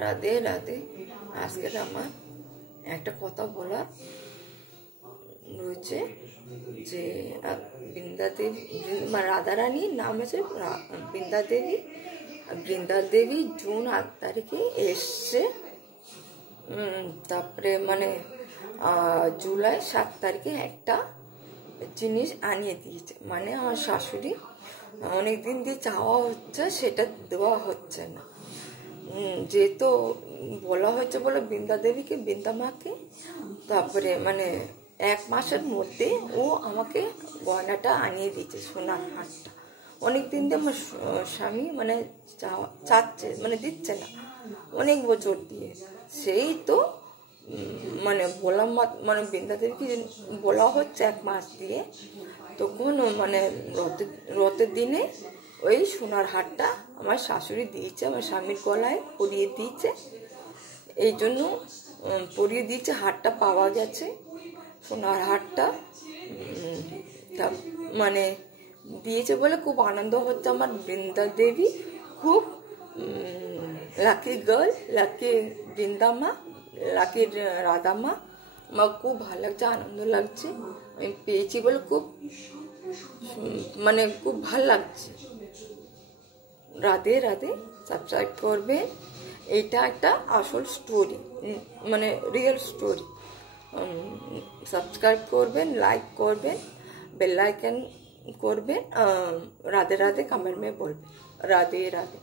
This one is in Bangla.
রাধে রাধে। আজকে আমার একটা কথা বলার রয়েছে যে বৃন্দা দেবী, রাধারানীর নাম হচ্ছে বৃন্দা দেবী। বৃন্দা দেবী জুন 8 তারিখে এসছে, তারপরে জুলাই 7 তারিখে একটা জিনিস আনিয়ে দিয়েছে। মানে আমার শাশুড়ি অনেকদিন দিয়ে চাওয়া হচ্ছে, সেটা দেওয়া হচ্ছে না। যেহেতু বলা হয়েছে বলে বৃন্দা দেবীকে, বৃন্দা মাকে, তারপরে 1 মাসের মধ্যে ও আমাকে গয়নাটা আনিয়ে দিয়েছে, সোনার হারটা। অনেকদিন দিয়ে আমার স্বামী চাচ্ছে, দিচ্ছে না, অনেক বছর দিয়ে। সেই তো বললাম, বৃন্দা দেবীকে বলা হচ্ছে 1 মাস দিয়ে, তখন রথের দিনে ওই সোনার হারটা আমার শাশুড়ি দিয়েছে, আমার স্বামীর গলায় পরিয়ে দিয়েছে। এই জন্য পরিয়ে দিয়েছে, হারটা পাওয়া গেছে, সোনার হারটা দিয়েছে বলে খুব আনন্দ হচ্ছে আমার। বৃন্দা দেবী খুব লাকি গার্ল, লাকি বৃন্দা মা, লাকি রাধা মা। আমার খুব ভালো লাগছে, আনন্দ লাগছে। আমি পেয়েছি বলে খুব খুব ভালো লাগছে। রাধে রাধে। সাবস্ক্রাইব করবে। এটা একটা আসল স্টোরি, রিয়েল স্টোরি। সাবস্ক্রাইব করবেন, লাইক করবেন, বেল আইকন করবেন। রাধে রাধে কমেন্ট में बोलবেন। রাধে রাধে।